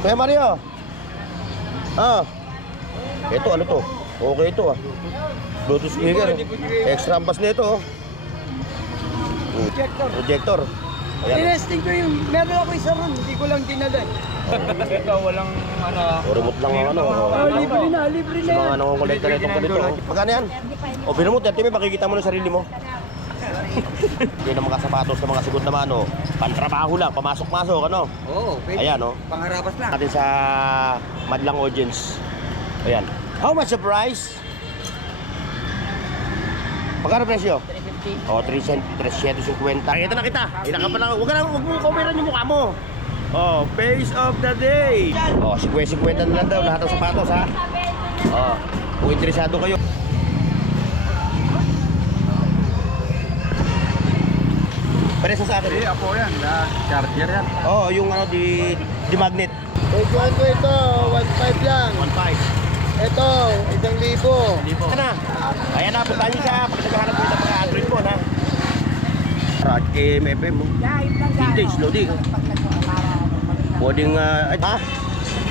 Kuya Mario. Ah. Ito ano to? Okay ito ah. Bluetooth speaker. Extra ampas nito oh. Projector. Ayan. Tinesting ko yung, meron ako isa ron, hindi ko lang dinala. Ito walang ano. Remote lang ang ano. Libre na Sa yan. mga nangungulikta na itong ganito. Magkano yan? O bilang mo, 30 makikita mo na sarili mo. Hindi na mga sapatos na mga sigod naman, ano. Pantrabaho lang, pamasok-masok, ano. Oo, pwede. Ayan, oh. Pangharapas lang. Natin sa Madlang Audience. Ayan. How much the price? Pagkano presyo? 350. O, 350. Ito na kita. Ina ka pa lang. Huwag mo coveran yung mukha mo. Oh, face of the day. Oh, 50 na lang daw lahat ng sapatos, ha? Oh, kung interesado kayo. Pares sa akin. Ako yan, charger yan. Oh, yung ano, di magnet. Tujuan ko ito, 1.5 lang. 1.5. Ito, 1,000. Libo. Ano? Ayan na, punta niyo siya. Pag naghahanap ko ng mga Android phone, ha? Rad KMFM mo. Vintage, loading. Pwedeng, ha?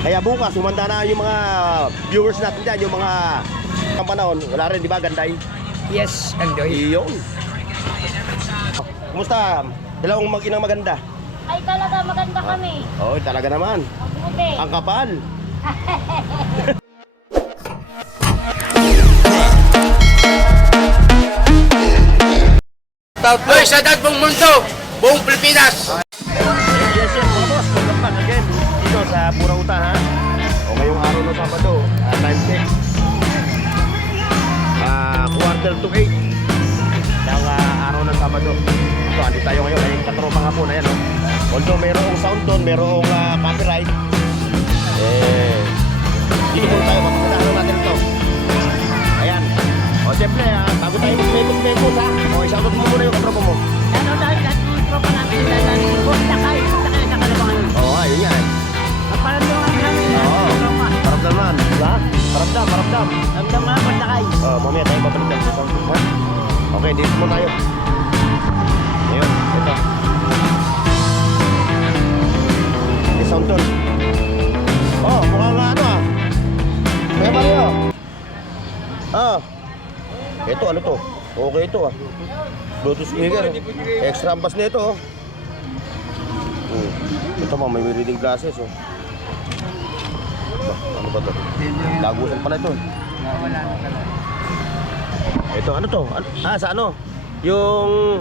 Kaya bukas, humanda na yung mga viewers natin dyan, yung mga panahon. Wala rin, di ba, Ganday? Yes, enjoy. Iyon. Kumusta? Dalawang mag-inang maganda. Ay talaga maganda kami. Oo, talaga naman. Mabuti. Ang kapal. Hoy, sa dad buong mundo, buong Pilipinas. Yes, mga boss. Welcome back again dito sa Purauta, ha? O ngayong araw ng Sabado, time check. Quarter to 8 ng araw ng Sabado. So, andi tayo ngayon. Ay katropang hapon. Ayan, no? Although mayroong sound doon, mayroong copyright. Dito muna tayo. Papagkakaroon natin ito. Ayan. O, siyempre, bago tayo mag-mekos, ha? O, isoutout mo muna yung katropa mo. Ano dahil lahat ng tropa natin na sakay na kalabangan. Oo, ayun nga eh. Paparamdaman namin Oo. Paramdam naman. Diba? Paramdam. Ramdam nga pagkakay. Mamaya tayo babalik ng sa sound mo. Okay, dito mo tayo. Ngayon, ito. May sound doon. Oh, mukhang ano ah. Kuya Mario. Ito, ano to? Okay ito ah. Bluetooth speaker. Extra ampas na ito oh. Ito mga may reading glasses oh. Ano ba to? Lagusan pala ito. Ito, ano to? Sa ano? Yung...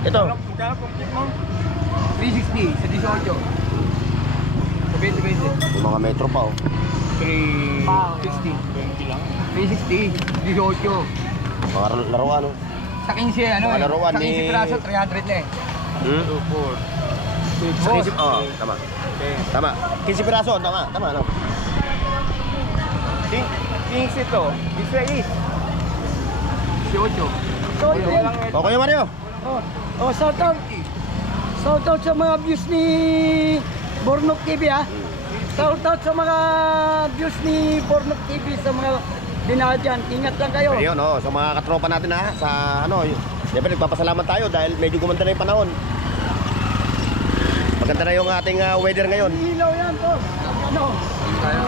Ito. 360 sa 18. Sa 20. Yung mga metro pa oh. 360. 20 lang. 360, 18. Mga laruan oh. Sa 15 ano Mga eh. laruan Sa 15 ni- piraso, 300 na eh. 2, 4. Sa 15, oh, tama. Tama. 15 piraso, tama, no? 15 to. Israelis. 18. Okay, Mario. Oh, shoutout sa mga views ni Bornok TV, ha? Shoutout sa mga views ni Bornok TV, sa mga dinadyan. Ingat lang kayo. Ayun, oh, sa mga katropa natin ha, sa ano, siyempre nagpapasalamat tayo dahil medyo gumanda na yung panahon. Maganda na yung ating weather ngayon. Ilaw yan to. Ano?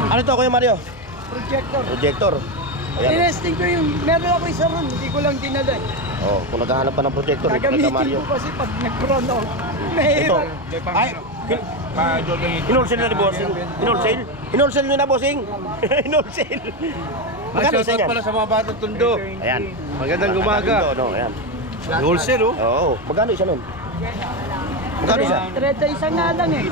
Ano to, Kuya Mario? Projector. Projector. Ayan. Tinesting ko yung, meron ako isa ron, hindi ko lang dinala. Oh, kung naghahanap pa ng projector, ito Gagamitin na Mario. ko kasi pag nag-run ako. Ito. Mahirap. Ay, inolsel na ni bossing. Inolsel? Inolsel nyo na, bossing. Inolsel. Magkano isa yan? pala sa mga batang tundo. Ayan. Magandang umaga. No, ayan. Wholesale oh. Oo. Magkano isa nun? Magkano isa? 31 nga lang eh.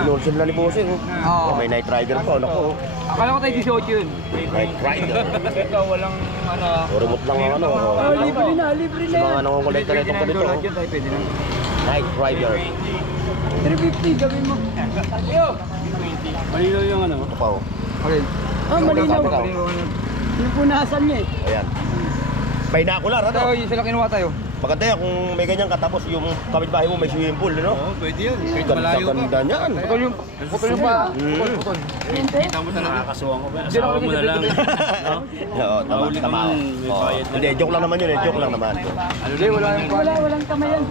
Inolsel na ni bossing. Oo. May Night Rider pa. Naku. Akala ko tayo 18 yun. Night Rider. Ito walang ano. O, remote lang ang ano. Oh, libre na Sa mga nangungulikta na itong ganito. Dyan tayo pwede na. Night Rider. 350 gawin mo. Malinaw yung ano. Ito pa oh. Okay. Ah, malinaw. Ikaw. Yung punasan niya eh. Ayan. Binocular, Ito ano? yung sila kinuha tayo. Maganda yan kung may ganyan ka tapos yung kapitbahay mo may swimming pool, no? Oo, pwede yan. Kahit Ganda, malayo pa. ganda niyan. Putol yung pa. Putol. Hindi. Nakakasuhan ko ba? Hindi na Asawa kami mo na lang. dito. Oo, tama, Nahuli ka tama. man, may Oo. bayad na. Hindi, joke lang naman yun eh. Joke lang naman. Hindi, wala yung Walang kamay yan.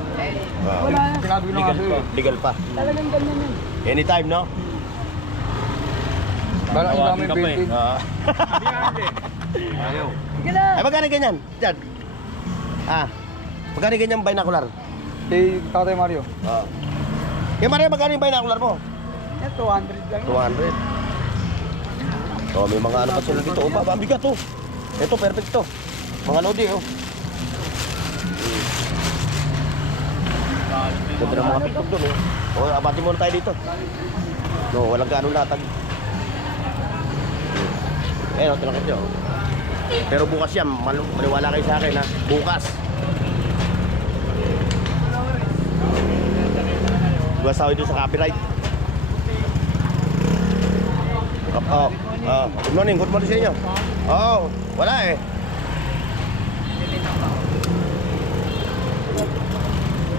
Wow. Wala. Sinabi ko na nga sa'yo. Legal pa. Talagang ganyan yan. Anytime, no? Parang ang Tawagin daming ka pa eh. built-in. Ayaw. Sige na. Ay, magkano ganyan? Diyan. Magkano ganyan binocular? Kay Tatay Mario. Kaya Maria, magkano yung binocular mo? Yan, 200 lang. 200. Oh, may mga ano pa sila dito. Oh, mabigat to. Ito, perfect to. Mga lodi, oh. Ganda ng mga pitok doon, eh. Oh, abati muna tayo dito. No, walang ganong latag. Eh, no, tinakit nyo. Pero bukas yan, maniwala kayo sa akin, ha? Bukas. Bukas tayo dito sa copyright. Good morning sa inyo. Wala eh.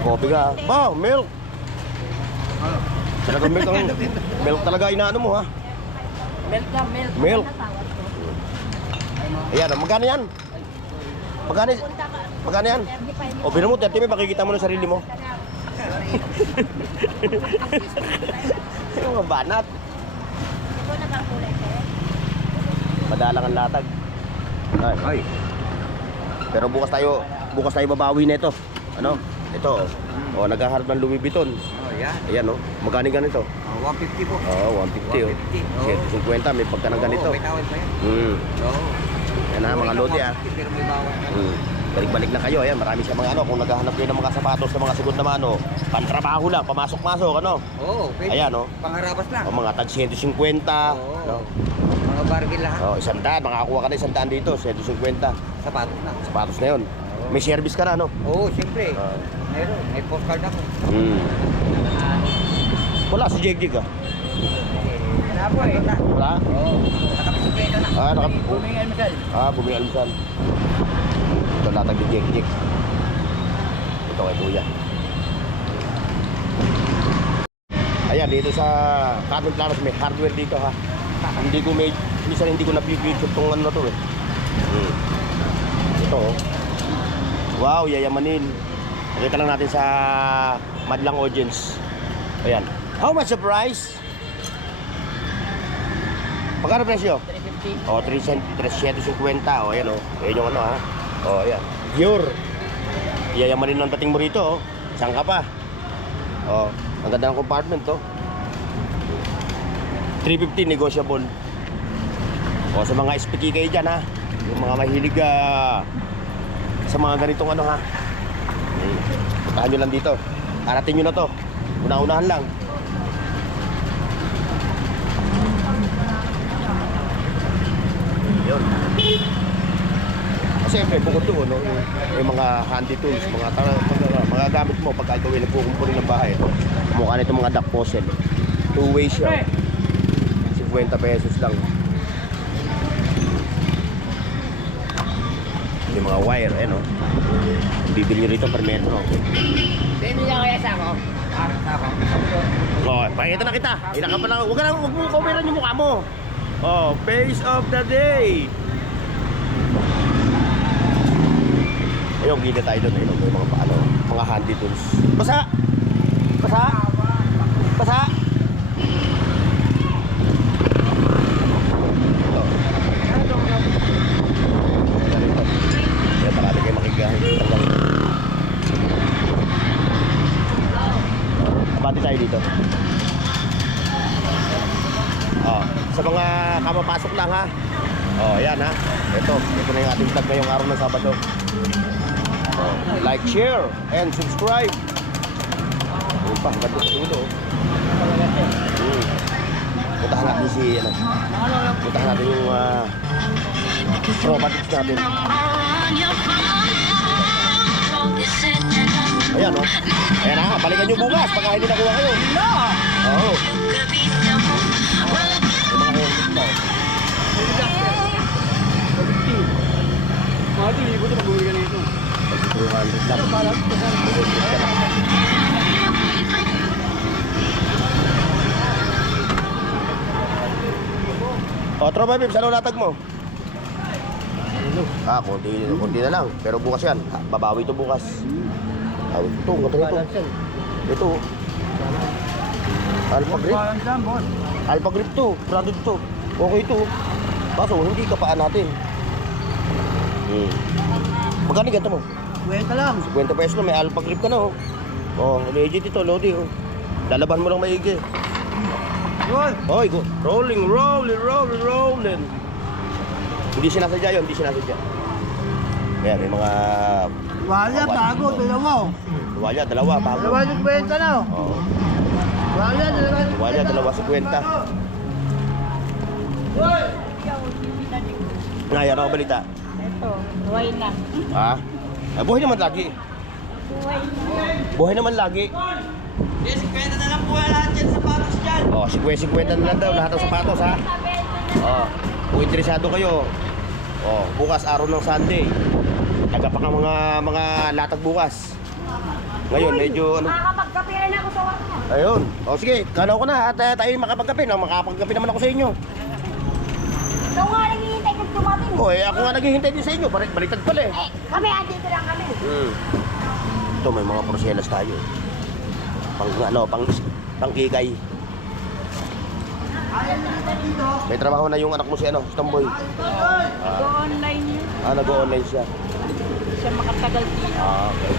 Kopi ka. Milk. Talagang milk talaga inaano mo ha. Milk. Ayan, magkano yan? Magkano yan? O, bilang mo, 30 makikita mo ng sarili mo. Yung mga banat. Madalang ang latag. Ay. Pero bukas tayo babawi na ito. Ano? Ito. Naghaharap ng Louis Vuitton. Yan. Ayan magkano ganito? 150 po. 150 150. May pagka ng ganito. May tawad pa yan. Yan na mga lodi Pero may bawal. Balik-balik na kayo. Ayan, marami siya mga kung naghahanap kayo ng mga sapatos sa mga sigod naman pantrabaho lang, pamasok-masok Pwede. Ayan Pangharabas lang. mga tag 150 Mga bargain lahat. 100, makakuha ka na 100 dito 150 Sapatos na. sapatos na yun. May service ka na Siyempre. Meron. May postcard ako. Wala si Jig Wala po eh. wala Nakapisikleta na. Humingi almusal. Buming almusal. Ito latag ni Jig. Ito kay Kuya. Ayan, dito sa Canton Planas may hardware dito ha. Minsan hindi ko na-video itong ano na to eh. Ito Wow, yayamanin. Nakita lang natin sa Madlang Audience. Ayan. How much the price? Magkano presyo? 350. 350. Ayan Ayan yung ano ha. Ayan. Pure. Yayamanin ng dating mo rito Saan ka pa? Ang ganda ng compartment 350 negotiable. Sa mga SPT kayo dyan ha. Yung mga mahilig sa mga ganitong ha. Puntahan nyo lang dito. Haratin nyo na to. Una-unahan lang. Yun. Kasi bukod doon yung mga handy tools, mga gamit mo pagka ikaw ay nagkukumpuli ng bahay. Mukha nito mga duck puzzle. Two-way siya. 50 pesos lang. Yung mga wire, bibili nyo rito per metro. Hindi niya kaya sa ako. Pakita na kita. Ina ka pa lang. Huwag mo coveran yung mukha mo. Face of the day. Ayun, gila tayo doon. Ayun, may mga mga handy tools. Basa! Kaya marami kayo makigahin. Abati tayo dito. Sa mga kamapasok lang ha. Ayan ha. Ito na yung ating vlog ngayong araw ng Sabado. Like, share, and subscribe. Ayun pa, ganda sa dulo. Puntahan natin puntahan natin yung tropa tips natin. Ayan Ayan ha, balikan nyo bukas pagka hindi nakuha kayo. Libo na pag-uwi ka nito. 200 lang. Tropa Bips, ano latag mo? Konti na lang. Pero bukas yan. Babawi ito bukas. Ito. Ito. Alpha Grip. Alpha Grip to. Branded to. Okay to. Kaso hindi kapaan natin. Magkano ganito mo? Wait lang. 50 pesos na, may Alpha Grip ka na oh. Oh, legit ito, Lodi oh. Lalaban mo lang maigi. Oy, go. Rolling. Hindi sinasadya yun, hindi sinasadya. Kaya may mga... Wala, bago, dalawa. Tuwalya, dalawa, bago. Dalawa yung kwenta na. Oo. Wala, dalawa. Tuwalya, dalawa sa kwenta. Ngayon, ako balita. Ito, buhay na. Ha? Ah, buhay naman lagi. Buhay na. Buhay naman lagi. Yes, kwenta na lang po lahat dyan sa patos dyan. Oh, 50 na lang daw lahat ng sapatos ha. Oh, kung interesado kayo. Oh, bukas araw ng Sunday. Nagapa ka mga latag bukas. Ngayon medyo ano. Makakapagkape rin ako sa wala. Ayun. Oh, sige, kanaw ko na at tayo makapagkape. Makapagkape naman ako sa inyo. Ikaw nga naghihintay kung dumating. Oh, eh, ako nga naghihintay din sa inyo. Baliktad pala eh. Kami, andito lang kami. Ito, may mga porselas tayo. Pang kikay. May trabaho na yung anak mo si ano, si Tomboy. Go-online yun. Nag-o-online siya. Siya makatagal dito. Okay.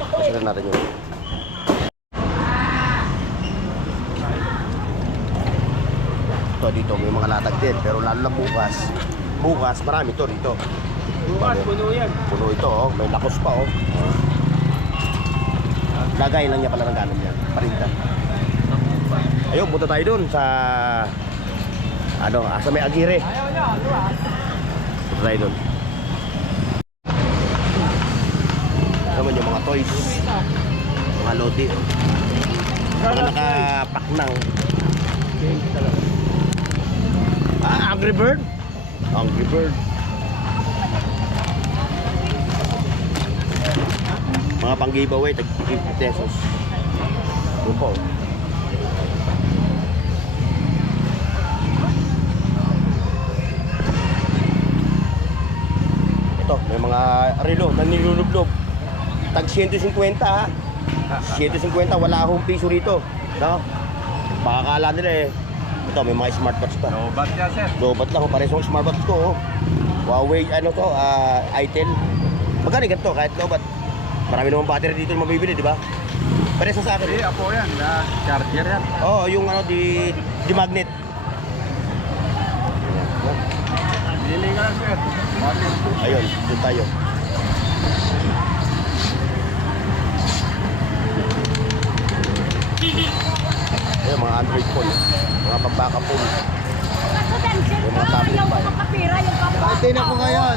Pasilan natin yun. Ito dito, may mga latag din. Pero lalo na bukas. Bukas, marami to dito. Bukas, puno yan. Puno ito, oh. May lakos pa, oh. Lagay lang niya pala ng ganon niya. Parinda. Ayun, punta tayo dun sa... Ano, sa may Agire. Punta tayo dun. Naman yung mga toys. Mga lodi. Mga nakapaknang. Angry Bird? Angry Bird. Mga pang giveaway, tag 50 pesos. Yun po. Ito, may mga relo na nilulublob. Tag 150 ha. 150, wala akong piso rito. No? Baka akala nila eh. Ito, may mga smartwatch pa. Lobat yan, sir. Lobat lang, pares yung smartwatch ko. Oh. Huawei, ano to, itel. Magkano ganito, kahit lobat. Marami naman battery dito na mabibili, di ba? Pares na sa akin. Eh, apo yan. Charger yan. Oo, yung ano, di magnet. Bili ka lang, sir. Ayun, doon tayo. Ayun, mga Android phone. Mga pambaka phone. Yung mga tablet yung pa eh. kapira, yung kapira. Pati na ko ngayon.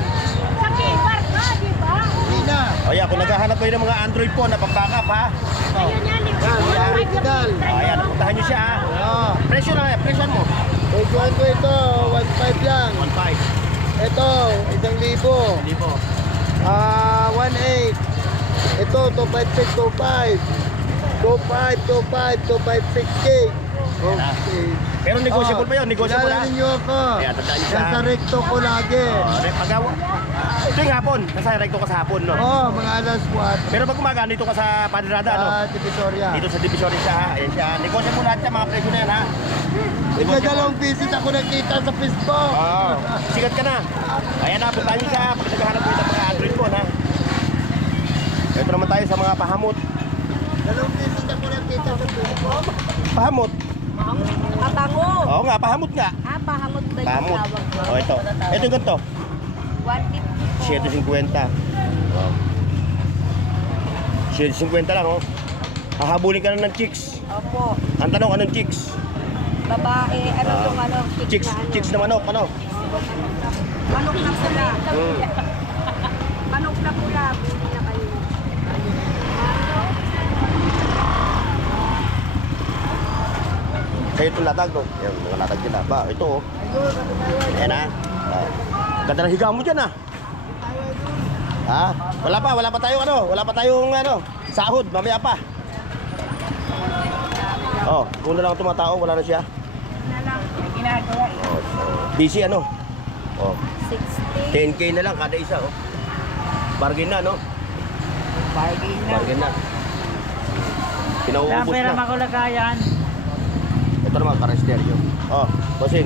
Sa keyboard ka, di ba? Hindi na. O yan, kung naghahanap kayo ng mga Android phone na pang-backup ha. Ayun yan, di ba? Digital. Ayan, puntahan nyo siya ha. Oo. Presyo na, presyo mo. Tujuan ko ito, 1.5 lang. 1.5. Ito, 1,000. Hindi po. 1.8. Ito, 2.56, 2.5. 2.56K. Okay. Pero negotiable pa yun, negotiable ha. Kilala ninyo ako. Ayan, tandaan niyo siya. Nasa recto ko lagi. Pagawa. Ito yung hapon, nasa recto ka sa hapon, no? Oo, mga alas 4. Pero pag umaga, dito ka sa Padrada, no? Sa Divisoria. Dito sa Divisoria siya ha. Ayan siya. Negotiable mo lahat siya, mga presyo na yan ha. Ikadalawang visit ako nakita sa Facebook. Oo. Sikat ka na. Ayan na, puntahan niyo siya. Pag naghahanap niyo ng mga Android phone ha. Ito naman tayo sa mga pahamot. Dalawang visit ako nakita sa Facebook. Pahamot. Pabango. Oo nga, pahamot nga. Pahamot na yung Pahamot. tawag ko. Oh, ito. Ito yung ganito. 150. 750. Oh. 750 lang oh. Hahabulin ka na ng chicks. Opo. Ang tanong, anong chicks? Babae, ano yung ano? Chicks, na ano? chicks na manok, ano? Manok na pula. Hmm. Manok na pula. Bili na kayo. Sa'yo itong latag, no? Yan, mga latag nila. Ba, ito, oh. Ayan, ha? Ganda ng higa mo dyan, ha? Ha? Wala pa tayong, ano? Wala pa tayong, ano? Sahod, mamaya pa. Oh, kung na lang itong mga tao, wala na siya. Na lang. May ginagawa. Oh, so, DC ano? Oh, 60. 10K na lang kada isa, oh. Bargain na, no? Bargain na. Bargain na. Pinauubos Pera na. makulagayan. Ito naman, ka-resteryo. Oh, bossing.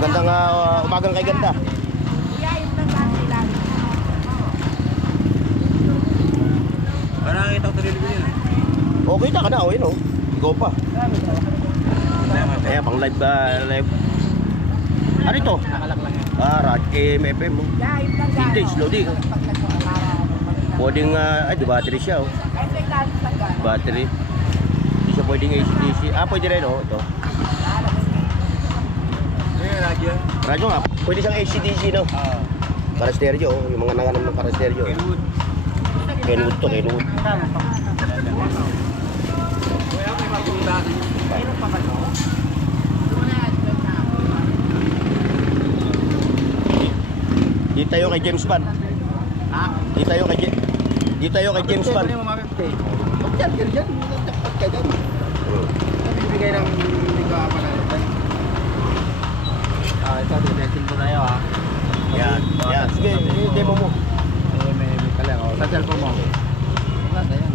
Magandang umagang kay ganda. Parang ito tuloy yun. Okay na ka na, oh, yun, oh. Ikaw pa. Ayan, pang live, live. Ano ito? Nakalak lang yan. Rad FM, oh. Vintage, loading. Pwedeng, ay, di battery siya, oh. Battery. Hindi siya pwedeng AC/DC. Pwede rin, oh, ito. Ayun, radyo. Radyo nga, pwede siyang AC/DC, no? Para-stereo, oh. Yung mga nanganan ng para-stereo. Kenwood. Kenwood to, Kenwood. Di tayo kay James Bond. Ha? Di tayo kay James Bond. Ano mo mapipte? Pagyan ka dyan. Dapat ka dyan. Bibigay ng hindi ka panalitan. Ito, tinesin ko tayo ha. Yan, yan. Sige, demo mo. May kalang. Sa cellphone mo. Wala, yan.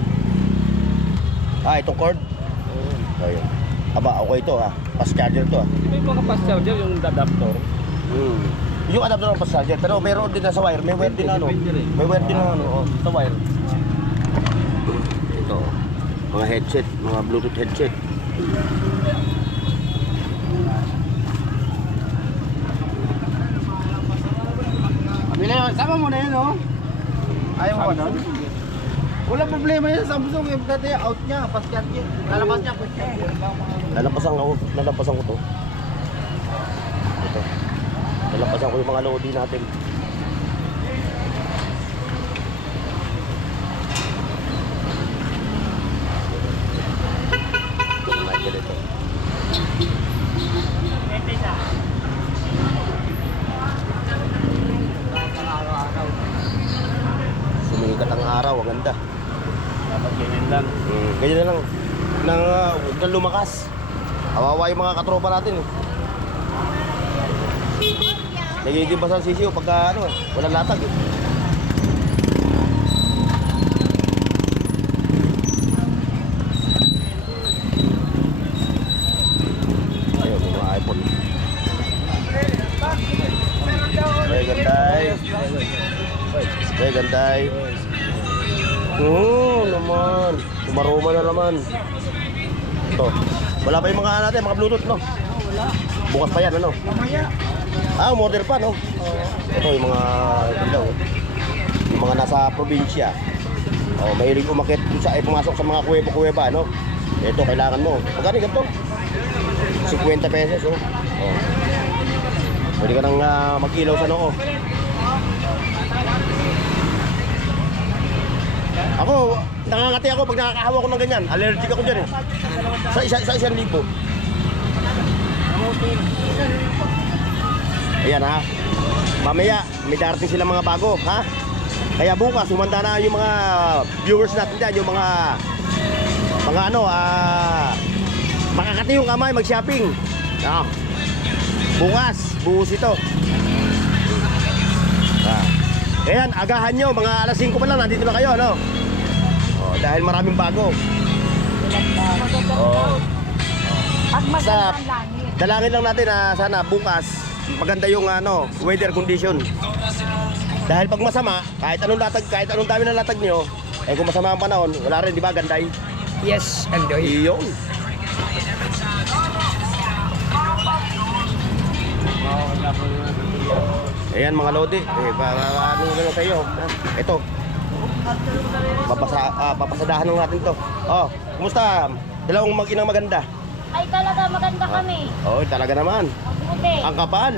Itong cord. Ayun. Aba, okay ito, ha. Fast charger to, ha. May mga fast charger yung adapter. Yung adapter ng fast charger, pero meron din na sa wire. May wire din na, ano. May wire din na, ano, sa wire. Ito, mga headset, mga Bluetooth headset. Bila, sama mo na yun, oh. Ayaw mo nun? Wala problema yun, Samsung. Yung dati out niya, fast charger. Lalabas niya, fast charger. Nalampasan ko to. Ito. Nalampasan ko yung mga load natin. Ganito. Sumikat ang araw, ang ganda. Dapat ganyan lang. Ganyan na lang. Huwag kang lumakas. Kawawa yung mga katropa natin. Nagiging basang sisiyo pagka walang latag. Ayun, yung mga iPhone. Ay, ganday. Ay, ganday. Naman. Tumaruma na naman. Ito. Wala pa yung mga natin, mga Bluetooth, no? Wala. Bukas pa yan, ano? Mamaya. Umorder pa, no? Ito yung mga ilaw. Yung mga nasa probinsya. Mahilig umakit sa pumasok sa mga kuweba-kuweba, no? Ito, kailangan mo. Magkano ganito? 50 pesos, oh. Pwede ka nang mag-ilaw sa noo. Ako, nangangati ako pag nakakahawa ko ng ganyan. Allergic ako dyan, eh. Sa 1,000. Ayan, ha. Mamaya, may darating sila mga bago, ha? Kaya bukas, humanda na yung mga viewers natin dyan, yung mga makakati yung kamay, mag-shopping. Bukas, buhos ito. Ayan, agahan nyo, mga alas 5 pa lang, nandito na kayo, no? Dahil maraming bago. Basta, dalangin lang natin na sana bukas maganda yung weather condition. Dahil pag masama, kahit anong dami ng latag nyo, kung masama ang panahon, wala rin, di ba, ganday? Yes, Andoy. Iyon. Ayan mga lodi, ano gano'n sa iyo? Ito. Papasadahan lang natin to. Kumusta? Dalawang mag-inang maganda. Ay, talaga maganda kami. Talaga naman. Mabuti. Ang kapal.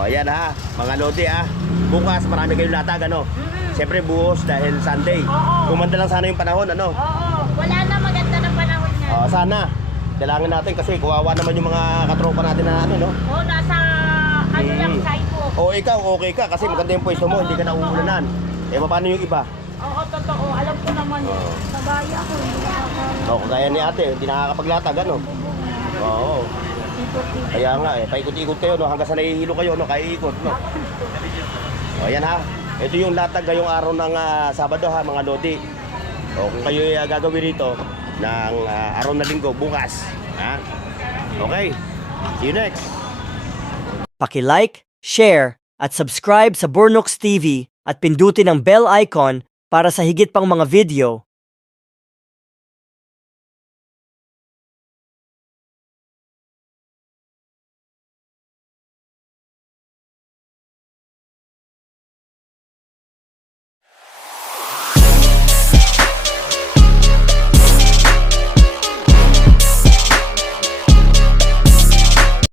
Ayan ha, mga lodi ha. Bukas marami kayong latag, ano? Siyempre buhos dahil Sunday. Oo. Kumanda lang sana yung panahon, ano? Oo, wala na maganda ng panahon niya. Sana. Dalangin natin kasi kawawa naman yung mga katropa natin na ano, no? Oo, nasa lang side ko. Ikaw, okay ka kasi maganda yung pwesto mo, hindi ka nauulanan. Paano yung iba? Oo, totoo. Alam ko naman. Sabay ako. Hindi ako. Kagaya ni ate, hindi nakakapaglatag, ano? Oo. Kaya nga eh, paikot-ikot kayo no, hanggang sa nahihilo kayo no, kaya ikot no. O yan ha, ito yung latag ngayong araw ng Sabado ha mga lodi. O kung kayo gagawin rito ng araw na linggo, bukas. Ha? Okay, see you next. Paki-like, share, at subscribe sa Bornox TV at pindutin ang bell icon para sa higit pang mga video